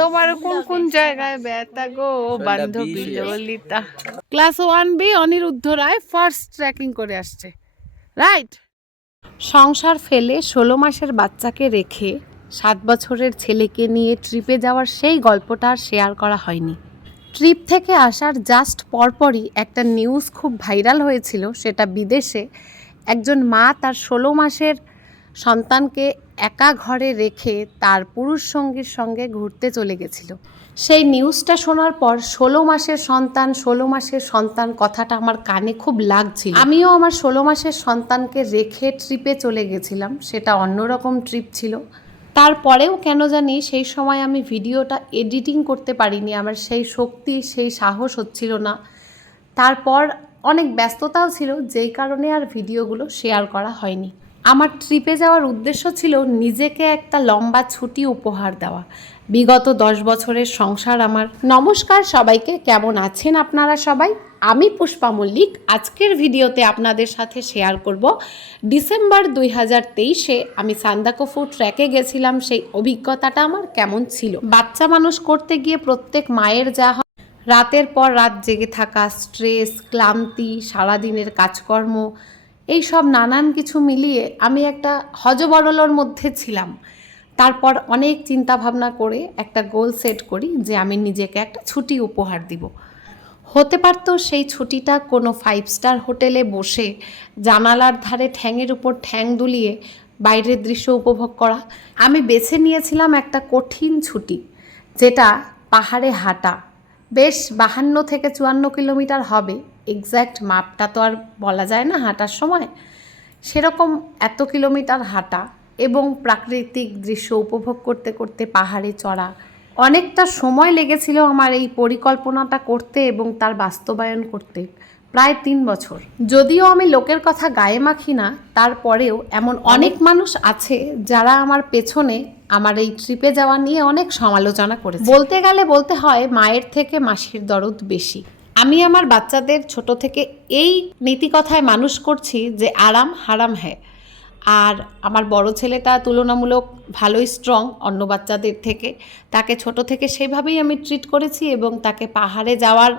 তোমার কোন কোন জায়গায় ব্যথা গো বান্ধবী ললিতা? ক্লাস 1B অনিরুদ্ধ রায় ফার্স্ট ট্র্যাকিং করে আসছে, রাইট? সংসার ফেলে 16 মাসের বাচ্চাকে রেখে 7 বছরের ছেলেকে নিয়ে ট্রিপে যাওয়ার সেই গল্পটা আর শেয়ার করা হয়নি। ট্রিপ থেকে আসার জাস্ট পরপরই একটা নিউজ খুব ভাইরাল হয়েছিল, সেটা বিদেশে একজন মা তার 16 মাসের সন্তানকে একা ঘরে রেখে তার পুরুষ সঙ্গীর সঙ্গে ঘুরতে চলে গেছিল। সেই নিউজটা শোনার পর 16 মাসের সন্তান কথাটা আমার কানে খুব লাগছিল। আমিও আমার 16 মাসের সন্তানকে রেখে ট্রিপে চলে গেছিলাম, সেটা অন্যরকম ট্রিপ ছিল। তারপরেও কেন জানি সেই সময় আমি ভিডিওটা এডিটিং করতে পারিনি, আমার সেই শক্তি সেই সাহস হচ্ছিল না। তারপর অনেক ব্যস্ততাও ছিল, যেই কারণে আর ভিডিওগুলো শেয়ার করা হয়নি। আমার ট্রিপে যাওয়ার উদ্দেশ্য ছিল নিজেকে একটা লম্বা ছুটি উপহার দেওয়া। বিগত 10 বছরের সংসার আমার। নমস্কার সবাইকে, কেমন আছেন আপনারা সবাই? আমি পুষ্পা মল্লিক। আজকের ভিডিওতে আপনাদের সাথে শেয়ার করব ডিসেম্বর 2023-এ আমি সান্দাকফু ট্র্যাকে গেছিলাম, সেই অভিজ্ঞতাটা আমার কেমন ছিল। বাচ্চা মানুষ করতে গিয়ে প্রত্যেক মায়ের যা হয়, রাতের পর রাত জেগে থাকা, স্ট্রেস, ক্লান্তি, সারাদিনের কাজকর্ম, এই সব নানান কিছু মিলিয়ে আমি একটা হযবরলর মধ্যে ছিলাম। তারপর অনেক চিন্তা ভাবনা করে একটা গোল সেট করি যে আমি নিজেকে একটা ছুটি উপহার দিব। হতে পারত সেই ছুটিটা কোনো 5 স্টার হোটেলে বসে জানালার ধারে ঠ্যাঙের উপর ঠ্যাং দুলিয়ে বাইরের দৃশ্য উপভোগ করা। আমি বেছে নিয়েছিলাম একটা কঠিন ছুটি, যেটা পাহাড়ে হাঁটা। বেশ 52 থেকে 54 কিলোমিটার হবে, এক্স্যাক্ট মাপটা তো আর বলা যায় না হাঁটার সময়। সেরকম এত কিলোমিটার হাঁটা এবং প্রাকৃতিক দৃশ্য উপভোগ করতে করতে পাহাড়ে চড়া। অনেকটা সময় লেগেছিল আমার এই পরিকল্পনাটা করতে এবং তার বাস্তবায়ন করতে, প্রায় 3 বছর। যদিও আমি লোকের কথা গায়ে মাখি না, তারপরেও এমন অনেক মানুষ আছে যারা আমার পেছনে আমার এই ট্রিপে যাওয়া নিয়ে অনেক সমালোচনা করেছে। বলতে গেলে বলতে হয় মায়ের থেকে মাসির দরদ বেশি। আমি আমার বাচ্চাদের ছোট থেকে এই নীতি কথায় মানুষ করছি যে আরাম হারাম হ্যায়। আর আমার বড় ছেলেটা তুলনামূলক ভালোই স্ট্রং অন্য বাচ্চাদের থেকে, তাকে ছোট থেকে সেভাবেই আমি ট্রিট করেছি এবং তাকে পাহাড়ে যাওয়ার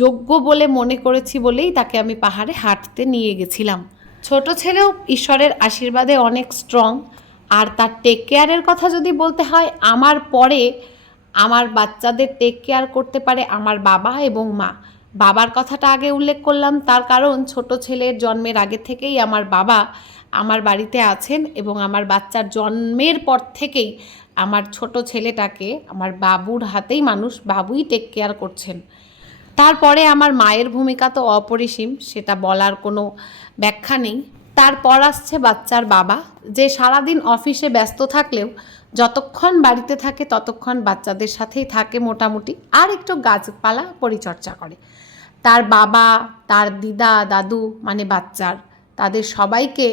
যোগ্য বলে মনে করেছি বলেই তাকে আমি পাহাড়ে হাঁটতে নিয়ে গেছিলাম। ছোট ছেলেও ঈশ্বরের আশীর্বাদে অনেক স্ট্রং। আর তার টেক কেয়ারের কথা যদি বলতে হয়, আমার পরে আমার বাচ্চাদের টেক কেয়ার করতে পারে আমার বাবা এবং মা। বাবার কথাটা আগে উল্লেখ করলাম, তার কারণ ছোট ছেলের জন্মের আগে থেকেই আমার বাবা আমার বাড়িতে আছেন এবং আমার বাচ্চার জন্মের পর থেকেই আমার ছোট ছেলেটাকে আমার বাবুর হাতেই মানুষ, বাবুই টেক কেয়ার করছেন। তারপরে আমার মায়ের ভূমিকা তো অপরিসীম, সেটা বলার কোনো ব্যাখ্যা নেই। তারপর আসছে বাচ্চার বাবা, যে সারাদিন অফিসে ব্যস্ত থাকলেও যতক্ষণ বাড়িতে থাকে ততক্ষণ বাচ্চাদের সাথেই থাকে মোটামুটি, আর একটু গাছপালা পরিচর্যা করে। তার বাবা, তার দিদা দাদু মানে বাচ্চার, তাদের সবাইকে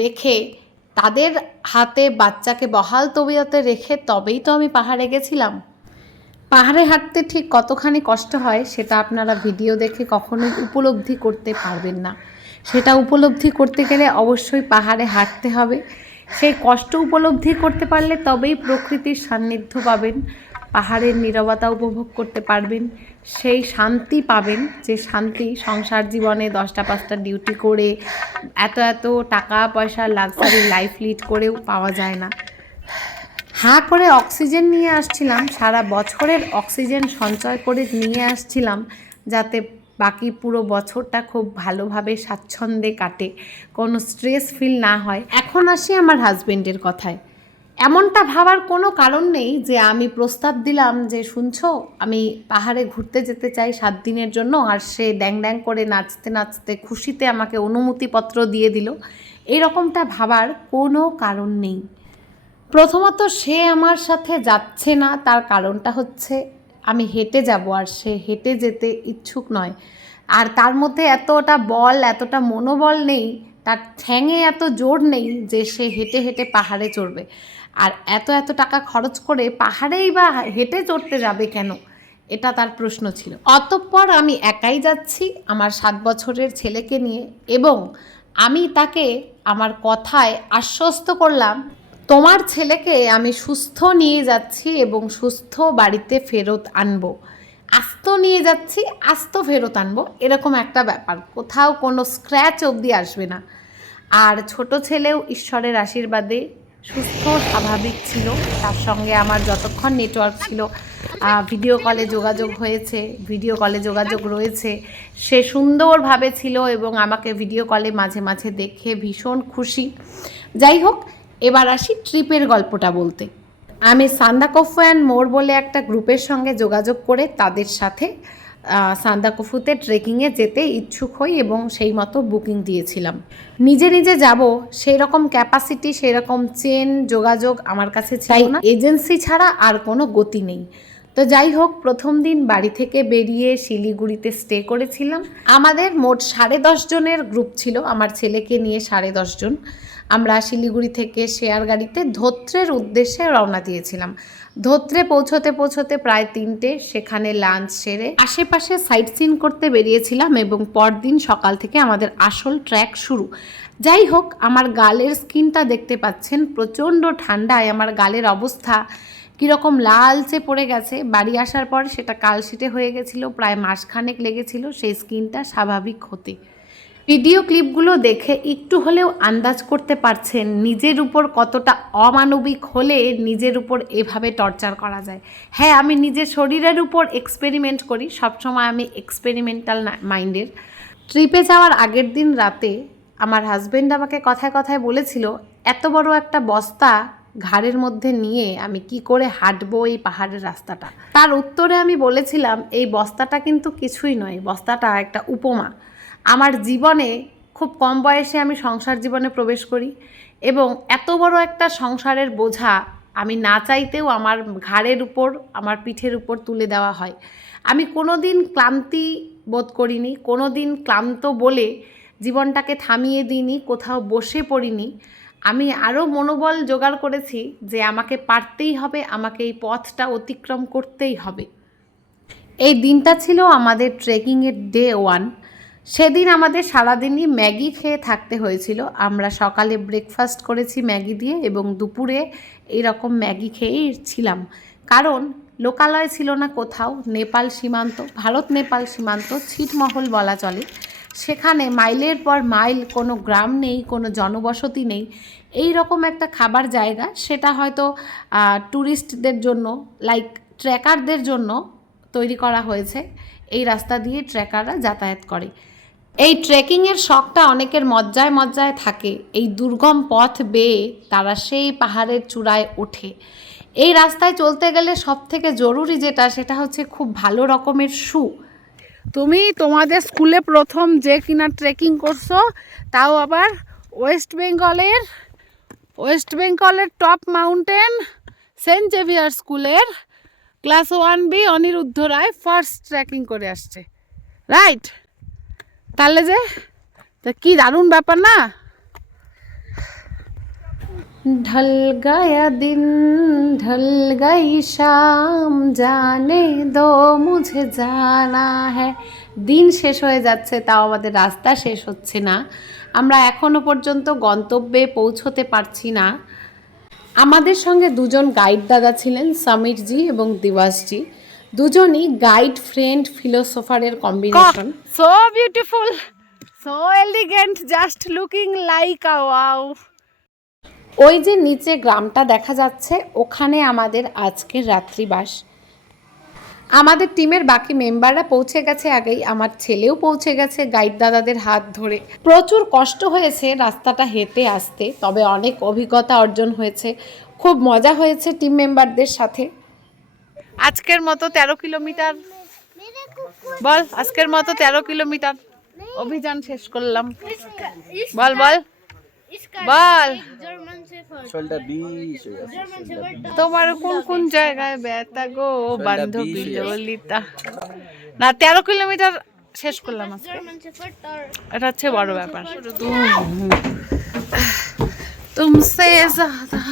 রেখে, তাদের হাতে বাচ্চাকে বহাল তবিয়তে রেখে তবেই তো আমি পাহাড়ে গেছিলাম। পাহাড়ে হাঁটতে ঠিক কতখানি কষ্ট হয় সেটা আপনারা ভিডিও দেখে কখনোই উপলব্ধি করতে পারবেন না। সেটা উপলব্ধি করতে গেলে অবশ্যই পাহাড়ে হাঁটতে হবে। সেই কষ্ট উপলব্ধি করতে পারলে তবেই প্রকৃতির সান্নিধ্য পাবেন, পাহাড়ের নীরবতা উপভোগ করতে পারবেন, সেই শান্তি পাবেন যে শান্তি সংসার জীবনে 10টা 5টা ডিউটি করে এত এত টাকা পয়সা লাক্সারি লাইফ লিড করেও পাওয়া যায় না। হাঁ করে অক্সিজেন নিয়ে আসছিলাম, সারা বছরের অক্সিজেন সঞ্চয় করে নিয়ে আসছিলাম, যাতে বাকি পুরো বছরটা খুব ভালোভাবে স্বাচ্ছন্দ্যে কাটে, কোনো স্ট্রেস ফিল না হয়। এখন আসি আমার হাজবেন্ডের কথায়। এমনটা ভাবার কোনো কারণ নেই যে আমি প্রস্তাব দিলাম যে শুনছো আমি পাহাড়ে ঘুরতে যেতে চাই 7 দিনের জন্য, আর সে ড্যাং ড্যাং করে নাচতে নাচতে খুশিতে আমাকে অনুমতিপত্র দিয়ে দিল। এরকমটা ভাবার কোনো কারণ নেই। প্রথমত সে আমার সাথে যাচ্ছে না, তার কারণটা হচ্ছে আমি হেঁটে যাব আর সে হেঁটে যেতে ইচ্ছুক নয়। আর তার মধ্যে এতটা বল, এতটা মনোবল নেই, তার ঠ্যাঙে এত জোর নেই যে সে হেঁটে হেঁটে পাহাড়ে চড়বে। আর এত এত টাকা খরচ করে পাহাড়েই বা হেঁটে চড়তে যাবে কেন, এটা তার প্রশ্ন ছিল। অতঃপর আমি একাই যাচ্ছি আমার 7 বছরের ছেলেকে নিয়ে, এবং আমি তাকে আমার কথায় আশ্বস্ত করলাম তোমার ছেলেকে আমি সুস্থ নিয়ে যাচ্ছি এবং সুস্থ বাড়িতে ফেরত আনবো, আস্ত নিয়ে যাচ্ছি আস্ত ফেরত আনবো, এরকম একটা ব্যাপার। কোথাও কোনো স্ক্র্যাচ অবধি আসবে না। আর ছোট ছেলেও ঈশ্বরের আশীর্বাদে সুস্থ স্বাভাবিক ছিল। তার সঙ্গে আমার যতক্ষণ নেটওয়ার্ক ছিল, ভিডিও কলে যোগাযোগ হয়েছে, ভিডিও কলে যোগাযোগ রয়েছে, সে সুন্দরভাবে ছিল এবং আমাকে ভিডিও কলে মাঝে মাঝে দেখে ভীষণ খুশি। যাই হোক, এবার আসি ট্রিপের গল্পটা বলতে। আমি সান্দাকফু অ্যান্ড মোর বলে একটা গ্রুপের সঙ্গে যোগাযোগ করে তাদের সাথে সান্দাকফুতে ট্রেকিংয়ে যেতে ইচ্ছুক হই এবং সেই মতো বুকিং দিয়েছিলাম। নিজে নিজে যাব সেই রকম ক্যাপাসিটি, সেই রকম চেন যোগাযোগ আমার কাছে ছিল না। এজেন্সি ছাড়া আর কোনো গতি নেই। তো যাই হোক, প্রথম দিন বাড়ি থেকে বেরিয়ে শিলিগুড়িতে স্টে করেছিলাম। আমাদের মোট 10.5 জনের গ্রুপ ছিল, আমার ছেলেকে নিয়ে 10.5 জন। আমরা শিলিগুড়ি থেকে শেয়ার গাড়িতে ধোত্রের উদ্দেশ্যে রওনা দিয়েছিলাম। ধোত্রে পৌঁছতে পৌঁছতে প্রায় 3টে, সেখানে লাঞ্চ সেরে আশেপাশে সাইট সিন করতে বেরিয়েছিলাম এবং পরদিন সকাল থেকে আমাদের আসল ট্র্যাক শুরু। যাই হোক, আমার গালের স্কিনটা দেখতে পাচ্ছেন, প্রচণ্ড ঠান্ডায় আমার গালের অবস্থা কীরকম লালচে পড়ে গেছে। বাড়ি আসার পর সেটা কালশিটে হয়ে গেছিলো, প্রায় মাসখানেক লেগেছিল সেই স্কিনটা স্বাভাবিক হতে। ভিডিও ক্লিপগুলো দেখে একটু হলেও আন্দাজ করতে পারছেন নিজের উপর কতটা অমানবিক হলে নিজের উপর এভাবে টর্চার করা যায়। হ্যাঁ, আমি নিজের শরীরের উপর এক্সপেরিমেন্ট করি, সবসময় আমি এক্সপেরিমেন্টাল মাইন্ডের। ট্রিপে যাওয়ার আগের দিন রাতে আমার হাজব্যান্ড আমাকে কথায় কথায় বলেছিল, এত বড় একটা বস্তা ঘাড়ের মধ্যে নিয়ে আমি কি করে হাঁটবো এই পাহাড়ের রাস্তাটা। তার উত্তরে আমি বলেছিলাম, এই বস্তাটা কিন্তু কিছুই নয়, বস্তাটা একটা উপমা। আমার জীবনে খুব কম বয়সে আমি সংসার জীবনে প্রবেশ করি এবং এত বড় একটা সংসারের বোঝা আমি না চাইতেও আমার ঘাড়ের উপর, আমার পিঠের উপর তুলে দেওয়া হয়। আমি কোনো দিন ক্লান্তি বোধ করিনি, কোনো দিন ক্লান্ত বলে জীবনটাকে থামিয়ে দিইনি, কোথাও বসে পড়িনি। আমি আরও মনোবল জোগাড় করেছি যে আমাকে পারতেই হবে, আমাকে এই পথটা অতিক্রম করতেই হবে। এই দিনটা ছিল আমাদের ট্রেকিংয়ের ডে 1। সেদিন আমাদের সারাদিনই ম্যাগি খেয়ে থাকতে হয়েছিল। আমরা সকালে ব্রেকফাস্ট করেছি ম্যাগি দিয়ে এবং দুপুরে এইরকম ম্যাগি খেয়েই ছিলাম, কারণ লোকালয় ছিল না কোথাও। নেপাল সীমান্ত, ভারত নেপাল সীমান্ত, ছিটমহল বলা চলে। সেখানে মাইলের পর মাইল কোনো গ্রাম নেই, কোনো জনবসতি নেই, এই রকম একটা খাবার জায়গা। সেটা হয়তো ট্যুরিস্টদের জন্য, লাইক ট্রেকারদের জন্য তৈরি করা হয়েছে। এই রাস্তা দিয়ে ট্রেকাররা যাতায়াত করে। এই ট্রেকিংয়ের শখটা অনেকের মজ্জায় মজ্জায় থাকে। এই দুর্গম পথ বেয়ে তারা সেই পাহাড়ের চূড়ায় ওঠে। এই রাস্তায় চলতে গেলে সবথেকে জরুরি যেটা, সেটা হচ্ছে খুব ভালো রকমের শু। তুমি তোমাদের স্কুলে প্রথম যে কিনা ট্রেকিং করছো, তাও আবার ওয়েস্ট বেঙ্গলের টপ মাউন্টেন সেন্ট জেভিয়ার স্কুলের ক্লাস 1B অনিরুদ্ধ রায় ফার্স্ট ট্রেকিং করে আসছে, রাইট? তাহলে যে তা কি দারুণ ব্যাপার না। ঢল গায়া দিন ঢল গাই শাম জানে দো মুঝে জানা হ্যায়। দিন শেষ হয়ে যাচ্ছে, তাও আমাদের রাস্তা শেষ হচ্ছে না। আমরা এখনো পর্যন্ত গন্তব্যে পৌঁছতে পারছি না। আমাদের সঙ্গে 2 জন গাইড দাদা ছিলেন, সমীরজি এবং দিবাসজি। দুজনই গাইড ফ্রেন্ড ফিলোসোফারের combination. So beautiful, so elegant, just looking like a wow. ওই যে নিচে গ্রামটা দেখা যাচ্ছে, ওখানে আমাদের আজকের রাত্রিবাস। আমাদের টিমের বাকি মেম্বাররা পৌঁছে গেছে আগেই, আমার ছেলেও পৌঁছে গেছে গাইড দাদাদের হাত ধরে। প্রচুর কষ্ট হয়েছে রাস্তাটা হেঁটে আসতে, তবে অনেক অভিজ্ঞতা অর্জন হয়েছে, খুব মজা হয়েছে টিম মেম্বারদের সাথে। আজকের মতো 13 কিলোমিটার বল, আজকের মতো 13 কিলোমিটার অভিযান শেষ করলাম। বল বল বল, তোমার কোন কোন জায়গায় ব্যথা গো বান্ধবী ললিতা? না, 13 কিলোমিটার শেষ করলাম আজকে, এটা হচ্ছে বড় ব্যাপার। তুমসে জ্যাদা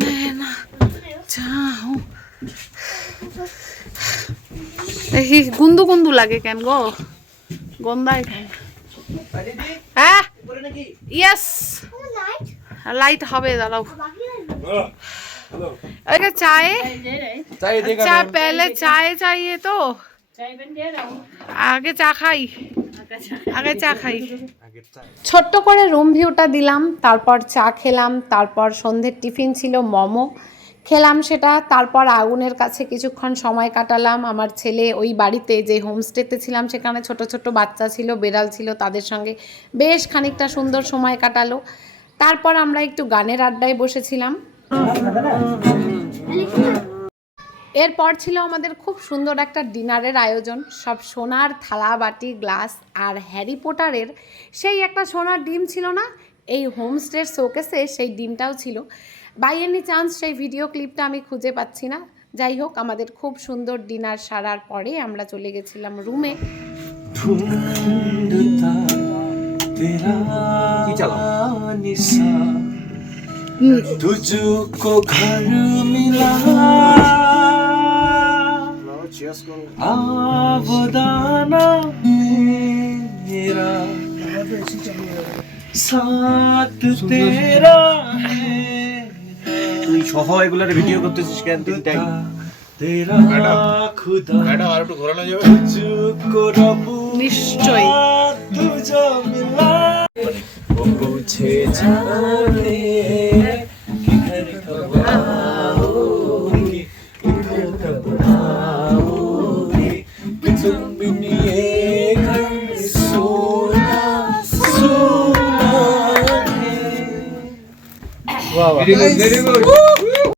मैं ना चाहूं। এই গুন্দু গুন্দু লাগে কেন গো? গন্ধায় কেন? হ্যাঁ, ইয়েস, লাইট হবে, দাঁড়াও। अरे चाय अच्छा पहले चाय चाहिए तो আগে চা খাই ছোট্ট করে রুম ভিউটা দিলাম, তারপর চা খেলাম, তারপর সন্ধ্যের টিফিন ছিল মোমো খেলাম সেটা, তারপর আগুনের কাছে কিছুক্ষণ সময় কাটালাম। আমার ছেলে ওই বাড়িতে যে হোমস্টেতে ছিলাম সেখানে ছোট ছোট বাচ্চা ছিল, বেড়াল ছিল, তাদের সঙ্গে বেশ খানিকটা সুন্দর সময় কাটালো। তারপর আমরা একটু গানের আড্ডায় বসেছিলাম। এরপর ছিল আমাদের খুব সুন্দর একটা ডিনারের আয়োজন, সব সোনার থালা বাটি গ্লাস, আর হ্যারি পটারের সেই একটা সোনার ডিম ছিল না, এই হোমস্টের শোকেসে সেই ডিমটাও ছিল। বাই এনি চান্স সেই ভিডিও ক্লিপটা আমি খুঁজে পাচ্ছি না। যাই হোক, আমাদের খুব সুন্দর ডিনার সারার পরে আমরা চলে গেছিলাম রুমে। तुझको घर मिला आवदाना मेरा साथ तेरा है তুই সহ এগুলার ভিডিও করতেছিস কেন তিনটাই তেরা খুদা ম্যাডাম আর একটু ঘোরানো যাবে তুঝকো রব নিশ্চয়ই তুঝা মিলা वो पूछे जाने किधर कब आओगी किधर कब आओगी तुम बिन ये घर सोना सोना है वाह वाह वेरी गुड